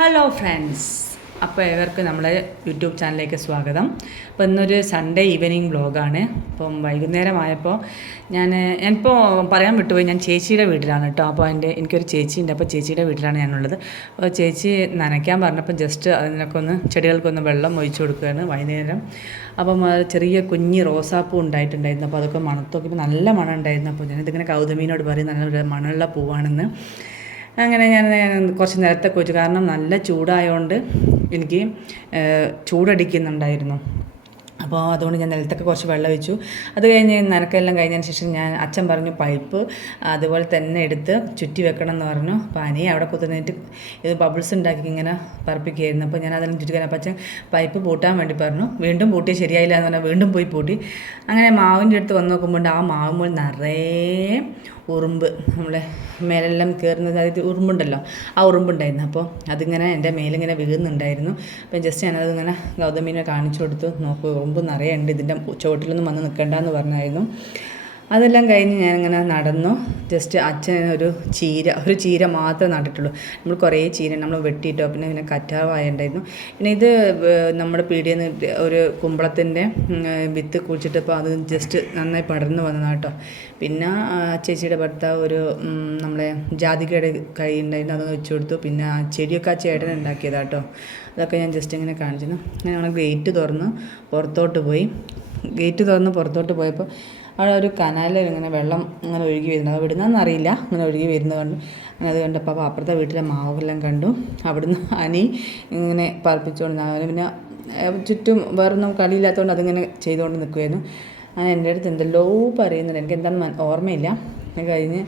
Hello friends, അപ്പോൾ ഇവർക്ക് നമ്മുടെ യൂട്യൂബ് ചാനലിലേക്ക് സ്വാഗതം. അപ്പോൾ ഇന്നൊരു സൺഡേ ഈവനിങ് വ്ളോഗാണ്. അപ്പം വൈകുന്നേരമായപ്പോൾ ഞാനിപ്പോൾ പറയാൻ വിട്ടുപോയി, ഞാൻ ചേച്ചിയുടെ വീട്ടിലാണ് കേട്ടോ. അപ്പോൾ എനിക്കൊരു ചേച്ചിയുണ്ട്, അപ്പോൾ ചേച്ചിയുടെ വീട്ടിലാണ് ഞാനുള്ളത്. അപ്പോൾ ചേച്ചി നനയ്ക്കാൻ പറഞ്ഞപ്പോൾ ജസ്റ്റ് അതിനൊക്കെ ചെടികൾക്കൊന്ന് വെള്ളം ഒഴിച്ചു കൊടുക്കുകയാണ് വൈകുന്നേരം. അപ്പം ചെറിയ കുഞ്ഞ് റോസാപ്പൂ ഉണ്ടായിട്ടുണ്ടായിരുന്നു. അപ്പോൾ അതൊക്കെ മണത്തോക്കിയപ്പോൾ നല്ല മണം ഉണ്ടായിരുന്നു. അപ്പോൾ ഞാനിതിങ്ങനെ കൗതമീനോട് പറയും നല്ല മണമുള്ള പൂവാണെന്ന്. അങ്ങനെ ഞാൻ കുറച്ച് നേരത്തൊക്കെ വെച്ചു, കാരണം നല്ല ചൂടായതുകൊണ്ട് എനിക്ക് ചൂടടിക്കുന്നുണ്ടായിരുന്നു. അപ്പോൾ അതുകൊണ്ട് ഞാൻ നിലത്തൊക്കെ കുറച്ച് വെള്ളം വെച്ചു. അത് കഴിഞ്ഞ് നനക്കെല്ലാം കഴിഞ്ഞതിന് ശേഷം അച്ഛൻ പറഞ്ഞു പൈപ്പ് അതുപോലെ തന്നെ എടുത്ത് ചുറ്റി വെക്കണം എന്ന് പറഞ്ഞു. അപ്പോൾ അനി അവിടെ കുത്തുന്നിട്ട് ഇത് ബബിൾസ് ഉണ്ടാക്കി ഇങ്ങനെ പറപ്പിക്കുകയായിരുന്നു. അപ്പോൾ ഞാൻ അതിന് ചുറ്റി കഴിഞ്ഞപ്പോൾ അച്ഛൻ പൈപ്പ് പൂട്ടാൻ വേണ്ടി പറഞ്ഞു. വീണ്ടും പൂട്ടി ശരിയായില്ല എന്ന് പറഞ്ഞാൽ വീണ്ടും പോയി പൂട്ടി. അങ്ങനെ മാവിൻ്റെ അടുത്ത് വന്ന് നോക്കുമ്പോൾ ആ മാവുമ്പോൾ നിറയെ ഉറുമ്പ്, നമ്മളെ മേലെല്ലാം കയറുന്നത്, അതായത് ഉറുമ്പുണ്ടല്ലോ, ആ ഉറുമ്പുണ്ടായിരുന്നു. അപ്പോൾ അതിങ്ങനെ എൻ്റെ മേലിങ്ങനെ വീഴുന്നുണ്ടായിരുന്നു. അപ്പം ജസ്റ്റ് ഞാനതിങ്ങനെ ഗൗതമീനെ കാണിച്ചു കൊടുത്തു, നോക്കൂ ഉറുമ്പ് നിറയെ ഉണ്ട്, ഇതിൻ്റെ ചുവട്ടിലൊന്നും വന്ന് നിൽക്കണ്ടെന്ന് പറഞ്ഞായിരുന്നു. അതെല്ലാം കഴിഞ്ഞ് ഞാനിങ്ങനെ നടന്നു. ജസ്റ്റ് അച്ഛൻ ഒരു ചീര മാത്രമേ നട്ടിട്ടുള്ളൂ. നമ്മൾ കുറേ ചീര നമ്മൾ വെട്ടിയിട്ടോ, പിന്നെ കറ്റാവായ ഉണ്ടായിരുന്നു. പിന്നെ ഇത് നമ്മുടെ പീടികയിൽ നിന്ന് ഒരു കുമ്പളത്തിൻ്റെ വിത്ത് കുഴിച്ചിട്ടപ്പോൾ അത് ജസ്റ്റ് നന്നായി പടർന്നു വന്നതാണ് കേട്ടോ. പിന്നെ ചേച്ചിയുടെ ഭർത്താവ് ഒരു നമ്മളെ ജാതികയുടെ കൈ ഉണ്ടായിരുന്നു, അത് വെച്ച് കൊടുത്തു. പിന്നെ ആ ചെടിയൊക്കെ ആ ചേട്ടൻ ഉണ്ടാക്കിയതാണ് കേട്ടോ. അതൊക്കെ ഞാൻ ജസ്റ്റ് ഇങ്ങനെ കാണിച്ചിരുന്നു. അങ്ങനെ ഞങ്ങൾ ഗേറ്റ് തുറന്ന് പുറത്തോട്ട് പോയപ്പോൾ അവിടെ ഒരു കനാലിൽ ഇങ്ങനെ വെള്ളം ഇങ്ങനെ ഒഴുകി വരുന്നത്, അത് വിടുന്നതെന്നറിയില്ല, ഇങ്ങനെ ഒഴുകി വരുന്നത് കണ്ടു. അങ്ങനെ അത് കണ്ടപ്പോൾ അപ്പോൾ അപ്പുറത്തെ വീട്ടിലെ മാവെല്ലാം കണ്ടു. അവിടുന്ന് അനി ഇങ്ങനെ പറപ്പിച്ചുകൊണ്ട് അവന് പിന്നെ ചുറ്റും വേറൊന്നും കളിയില്ലാത്തതുകൊണ്ട് അതിങ്ങനെ ചെയ്തുകൊണ്ട് നിൽക്കുമായിരുന്നു. അങ്ങനെ എൻ്റെ അടുത്ത് എന്തെല്ലോ പറയുന്നുണ്ട്, എനിക്ക് എന്താണെന്ന് ഓർമ്മയില്ല. അത് കഴിഞ്ഞ്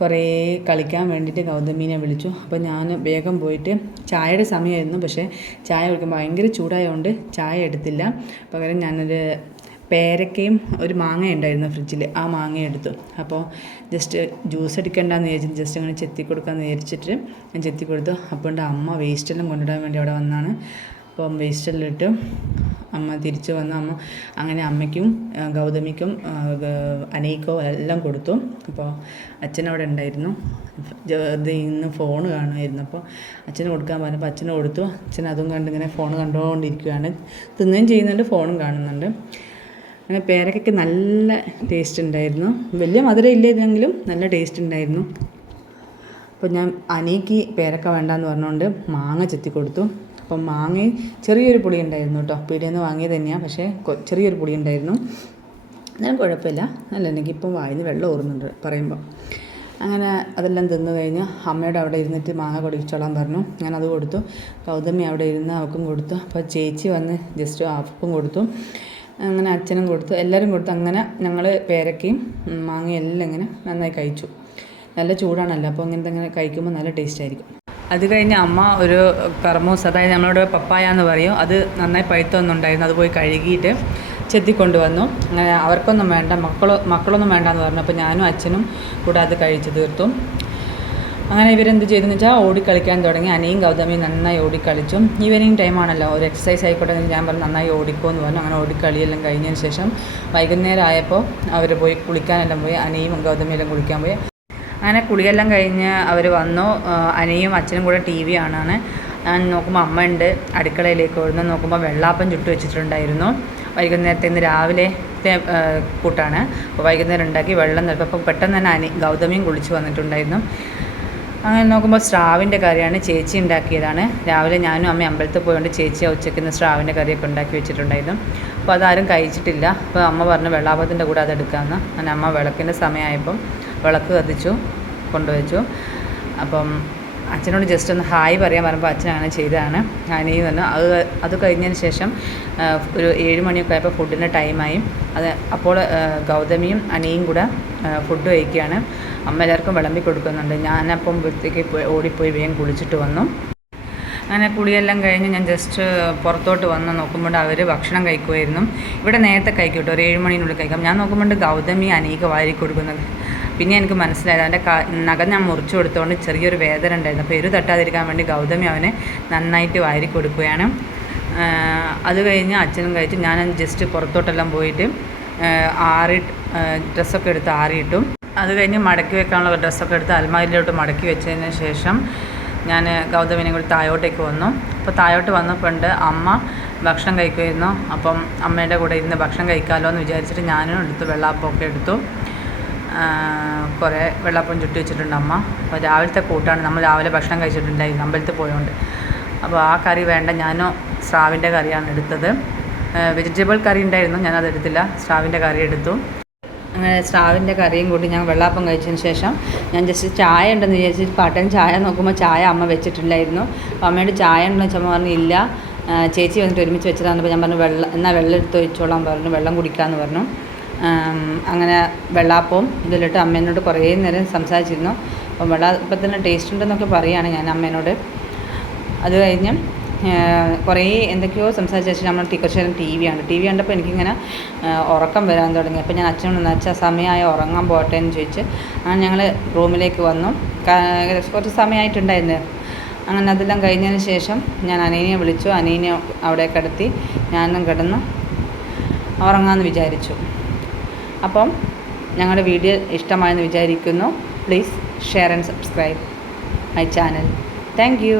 കുറേ കളിക്കാൻ വേണ്ടിയിട്ട് ഗൗതമീനെ വിളിച്ചു. അപ്പോൾ ഞാൻ വേഗം പോയിട്ട് ചായയുടെ സമയമായിരുന്നു, പക്ഷേ ചായ കുടിക്കുമ്പോൾ ഭയങ്കര ചൂടായതുകൊണ്ട് ചായ എടുത്തില്ല. പകരം ഞാനൊരു പേരക്കയും ഒരു മാങ്ങ ഉണ്ടായിരുന്നു ഫ്രിഡ്ജിൽ, ആ മാങ്ങ എടുത്തു. അപ്പോൾ ജസ്റ്റ് ജ്യൂസ് അടിക്കണ്ടെന്ന് വിചാരിച്ചിട്ട് ജസ്റ്റ് അങ്ങനെ ചെത്തി കൊടുക്കാമെന്ന് വിചാരിച്ചിട്ട് ഞാൻ ചെത്തി കൊടുത്തു. അപ്പോൾ അമ്മ വേസ്റ്റെല്ലാം കൊണ്ടിടാൻ വേണ്ടി അവിടെ വന്നാണ്. അപ്പം വേസ്റ്റെല്ലാം ഇട്ട് അമ്മ തിരിച്ച് വന്ന് അങ്ങനെ അമ്മയ്ക്കും ഗൗതമിക്കും അനീക്കോ എല്ലാം കൊടുത്തു. അപ്പോൾ അച്ഛനവിടെ ഉണ്ടായിരുന്നു, ഇന്ന് ഫോൺ കാണുമായിരുന്നു. അപ്പോൾ അച്ഛന് കൊടുക്കാൻ പറഞ്ഞപ്പോൾ അച്ഛന് കൊടുത്തു. അച്ഛൻ അതും കണ്ടിങ്ങനെ ഫോൺ കണ്ടുകൊണ്ടിരിക്കുകയാണ്, തിന്നുകയും ചെയ്യുന്നുണ്ട്, ഫോണും കാണുന്നുണ്ട്. അങ്ങനെ പേരയ്ക്കൊക്കെ നല്ല ടേസ്റ്റ് ഉണ്ടായിരുന്നു, വലിയ മധുരം ഇല്ലെങ്കിലും നല്ല ടേസ്റ്റ് ഉണ്ടായിരുന്നു. അപ്പോൾ ഞാൻ അനിക്ക് പേരക്ക വേണ്ടാന്ന് പറഞ്ഞുകൊണ്ട് മാങ്ങ ചെത്തി കൊടുത്തു. അപ്പം മാങ്ങ ചെറിയൊരു പുളി ഉണ്ടായിരുന്നു കേട്ടോ, പീടികയിൽ നിന്ന് വാങ്ങിയത് തന്നെയാണ്, പക്ഷേ ചെറിയൊരു പുളി ഉണ്ടായിരുന്നു. എന്നാലും കുഴപ്പമില്ല, നല്ല എനിക്കിപ്പം വായിന്ന് വെള്ളം ഊറുന്നുണ്ട് പറയുമ്പോൾ. അങ്ങനെ അതെല്ലാം തിന്നു കഴിഞ്ഞ് അമ്മയോട് അവിടെ ഇരുന്നിട്ട് മാങ്ങ കുടിച്ചോളാൻ പറഞ്ഞു. ഞാനത് കൊടുത്തു. ഗൗതമി അവിടെ ഇരുന്ന് അവൾക്കും കൊടുത്തു. അപ്പോൾ ചേച്ചി വന്ന് ജസ്റ്റ് അവൾക്കും കൊടുത്തു. അങ്ങനെ അച്ഛനും കൊടുത്തു, എല്ലാവരും കൊടുത്തു. അങ്ങനെ ഞങ്ങൾ പേരക്കയും മാങ്ങയും എല്ലാം ഇങ്ങനെ നന്നായി കഴിച്ചു. നല്ല ചൂടാണല്ലോ, അപ്പോൾ ഇങ്ങനെ കഴിക്കുമ്പോൾ നല്ല ടേസ്റ്റ് ആയിരിക്കും. അത് കഴിഞ്ഞ് അമ്മ ഒരു കർമൂസ്, അതായത് നമ്മളോട് പപ്പായ എന്ന് പറയും, അത് നന്നായി പഴുത്തൊന്നുണ്ടായിരുന്നു, അത് പോയി കഴുകിയിട്ട് ചെത്തിക്കൊണ്ടുവന്നു. അങ്ങനെ അവർക്കൊന്നും വേണ്ട, മക്കളൊന്നും വേണ്ടെന്ന് പറഞ്ഞു. അപ്പോൾ ഞാനും അച്ഛനും കൂടെ അത് കഴിച്ച് തീർത്തു. അങ്ങനെ ഇവരെന്ത് ചെയ്തെന്ന് വെച്ചാൽ ഓടിക്കളിക്കാൻ തുടങ്ങി. അനിയും ഗൗതമിയും നന്നായി ഓടിക്കളിച്ചു. ഈവനിങ് ടൈമാണല്ലോ, ഒരു എക്സസൈസ് ആയിക്കോട്ടെ എന്ന് ഞാൻ പറഞ്ഞു, നന്നായി ഓടിക്കുമെന്ന് പറഞ്ഞു. അങ്ങനെ ഓടിക്കളിയെല്ലാം കഴിഞ്ഞതിന് ശേഷം വൈകുന്നേരം ആയപ്പോൾ അവർ പോയി കുളിക്കാനെല്ലാം പോയി, അനിയും ഗൗതമിയെല്ലാം കുളിക്കാൻ പോയി. അങ്ങനെ കുളിയെല്ലാം കഴിഞ്ഞ് അവർ വന്നു. അനിയും അച്ഛനും കൂടെ TV കാണാണ്. ഞാൻ നോക്കുമ്പോൾ അമ്മ ഉണ്ട് അടുക്കളയിലേക്ക് ഓടുന്നു. നോക്കുമ്പോൾ വെള്ളാപ്പം ചുട്ട് വെച്ചിട്ടുണ്ടായിരുന്നു, വൈകുന്നേരത്തെ ഇന്ന് രാവിലത്തെ കൂട്ടാണ്. അപ്പോൾ വൈകുന്നേരം ഉണ്ടാക്കി വെള്ളം നിൽപ്പോൾ പെട്ടെന്ന് തന്നെ ഗൗതമിയും കുളിച്ച് വന്നിട്ടുണ്ടായിരുന്നു. അങ്ങനെ നോക്കുമ്പോൾ സ്രാവിൻ്റെ കറിയാണ്, ചേച്ചി ഉണ്ടാക്കിയതാണ്. രാവിലെ ഞാനും അമ്മ അമ്പലത്തിൽ പോയതുകൊണ്ട് ചേച്ചി ഉച്ചയ്ക്ക് സ്രാവിൻ്റെ കറിയൊക്കെ ഉണ്ടാക്കി വെച്ചിട്ടുണ്ടായിരുന്നു. അപ്പോൾ അതാരും കഴിച്ചിട്ടില്ല. അപ്പോൾ അമ്മ പറഞ്ഞു വെള്ളാപ്പത്തിൻ്റെ കൂടെ അതെടുക്കാമെന്ന്. അങ്ങനെ അമ്മ വിളക്കിൻ്റെ സമയമായപ്പം വിളക്ക് കത്തിച്ചു കൊണ്ടുവച്ചു. അപ്പം അച്ഛനോട് ജസ്റ്റ് ഒന്ന് ഹായ് പറയാൻ പറയുമ്പോൾ അച്ഛൻ അങ്ങനെ ചെയ്തതാണ്. അനിയും പറഞ്ഞു. അത് കഴിഞ്ഞതിന് ശേഷം ഒരു 7 മണിയൊക്കെ ആയപ്പോൾ ഫുഡിൻ്റെ ടൈമായി. അപ്പോൾ ഗൗതമിയും അനിയും കൂടെ ഫുഡ് കഴിക്കുകയാണ്. അമ്മ എല്ലാവർക്കും വിളമ്പി കൊടുക്കുന്നുണ്ട്. ഞാനപ്പം വൃത്തിക്ക് ഓടിപ്പോയി വേഗം കുളിച്ചിട്ട് വന്നു. അങ്ങനെ കുളിയെല്ലാം കഴിഞ്ഞ് ഞാൻ ജസ്റ്റ് പുറത്തോട്ട് വന്ന് നോക്കുമ്പോൾ അവർ ഭക്ഷണം കഴിക്കുമായിരുന്നു. ഇവിടെ നേരത്തെ കഴിക്കും കേട്ടോ, ഒരു 7 മണിനുള്ളിൽ കഴിക്കാം. ഞാൻ നോക്കുമ്പോൾ ഗൗതമി അനീക്ക് വാരി കൊടുക്കുന്നത്. പിന്നെ എനിക്ക് മനസ്സിലായത് അവൻ്റെ നഖം ഞാൻ മുറിച്ചു കൊടുത്തുകൊണ്ട് ചെറിയൊരു വേദന ഉണ്ടായിരുന്നു. അപ്പോൾ തട്ടാതിരിക്കാൻ വേണ്ടി ഗൗതമി അവനെ നന്നായിട്ട് വാരി കൊടുക്കുകയാണ്. അത് കഴിഞ്ഞ് അച്ഛനും കഴിച്ച് ഞാൻ ജസ്റ്റ് പുറത്തോട്ടെല്ലാം പോയിട്ട് ഡ്രസ്സൊക്കെ എടുത്ത് ആറിയിട്ടു. അത് കഴിഞ്ഞ് മടക്കി വെക്കാനുള്ള ഡ്രസ്സൊക്കെ എടുത്ത് അലമാരിയിലോട്ട് മടക്കി വെച്ചതിന് ശേഷം ഞാൻ ഗൗതമിനെ കൂടി താഴോട്ടേക്ക് വന്നു. അപ്പോൾ താഴോട്ട് വന്നപ്പോൾ ഉണ്ട് അമ്മ ഭക്ഷണം കഴിക്കുമായിരുന്നു. അപ്പം അമ്മേൻ്റെ കൂടെ ഇരുന്ന് ഭക്ഷണം കഴിക്കാമല്ലോ എന്ന് വിചാരിച്ചിട്ട് ഞാനും എടുത്തു, വെള്ളാപ്പമൊക്കെ എടുത്തു. കുറേ വെള്ളപ്പം ചുട്ടി വെച്ചിട്ടുണ്ട് അമ്മ. അപ്പോൾ രാവിലത്തെ കൂട്ടാണ്, നമ്മൾ രാവിലെ ഭക്ഷണം കഴിച്ചിട്ടുണ്ടായിരുന്നു അമ്പലത്തിൽ പോയതുകൊണ്ട്. അപ്പോൾ ആ കറി വേണ്ട, ഞാനും സ്രാവിൻ്റെ കറിയാണ് എടുത്തത്. വെജിറ്റബിൾ കറി ഉണ്ടായിരുന്നു, ഞാനത് എടുത്തില്ല, സ്രാവിൻ്റെ കറി എടുത്തു. അങ്ങനെ സ്രാവിൻ്റെ കറിയും കൂട്ടി ഞാൻ വെള്ളാപ്പം കഴിച്ചതിന് ശേഷം ഞാൻ ജസ്റ്റ് ചായ ഉണ്ടെന്ന് വിചാരിച്ചിട്ട് പാട്ടൻ ചായ നോക്കുമ്പോൾ ചായ അമ്മ വെച്ചിട്ടില്ലായിരുന്നു. അപ്പോൾ അമ്മയോട് ചായ ഉണ്ടെന്ന് വെച്ചപ്പോൾ പറഞ്ഞു ഇല്ല, ചേച്ചി വന്നിട്ട് ഒരുമിച്ച് വെച്ചതാണ്. അപ്പോൾ ഞാൻ പറഞ്ഞു വെള്ളം എടുത്ത് ഒഴിച്ചോളാൻ പറഞ്ഞു, വെള്ളം കുടിക്കാമെന്ന് പറഞ്ഞു. അങ്ങനെ വെള്ളാപ്പവും ഇതിലിട്ട് അമ്മേനോട് കുറേ നേരം സംസാരിച്ചിരുന്നു. അപ്പം വെള്ളാപ്പത്തിന് ടേസ്റ്റ് ഉണ്ടെന്നൊക്കെ പറയുകയാണ് ഞാൻ അമ്മേനോട്. അത് കഴിഞ്ഞ് കുറേ എന്തൊക്കെയോ സംസാരിച്ച ശേഷം നമ്മൾ കുറച്ച് നേരം ടി വി കണ്ടപ്പോൾ എനിക്കിങ്ങനെ ഉറക്കം വരാൻ തുടങ്ങി. അപ്പോൾ ഞാൻ അച്ഛനോട് അച്ഛാ സമയമായി ഉറങ്ങാൻ പോട്ടെ എന്ന് ചോദിച്ച് അങ്ങനെ ഞങ്ങൾ റൂമിലേക്ക് വന്നു. കുറച്ച് സമയമായിട്ടുണ്ടായിരുന്നു. അങ്ങനെ അതെല്ലാം കഴിഞ്ഞതിന് ശേഷം ഞാൻ അനീനെ വിളിച്ചു. അനീനെ അവിടെ കിടത്തി ഞാനും കിടന്ന് ഉറങ്ങാമെന്ന് വിചാരിച്ചു. അപ്പം ഞങ്ങളുടെ വീഡിയോ ഇഷ്ടമായെന്ന് വിചാരിക്കുന്നു. Please share and subscribe my channel. Thank you.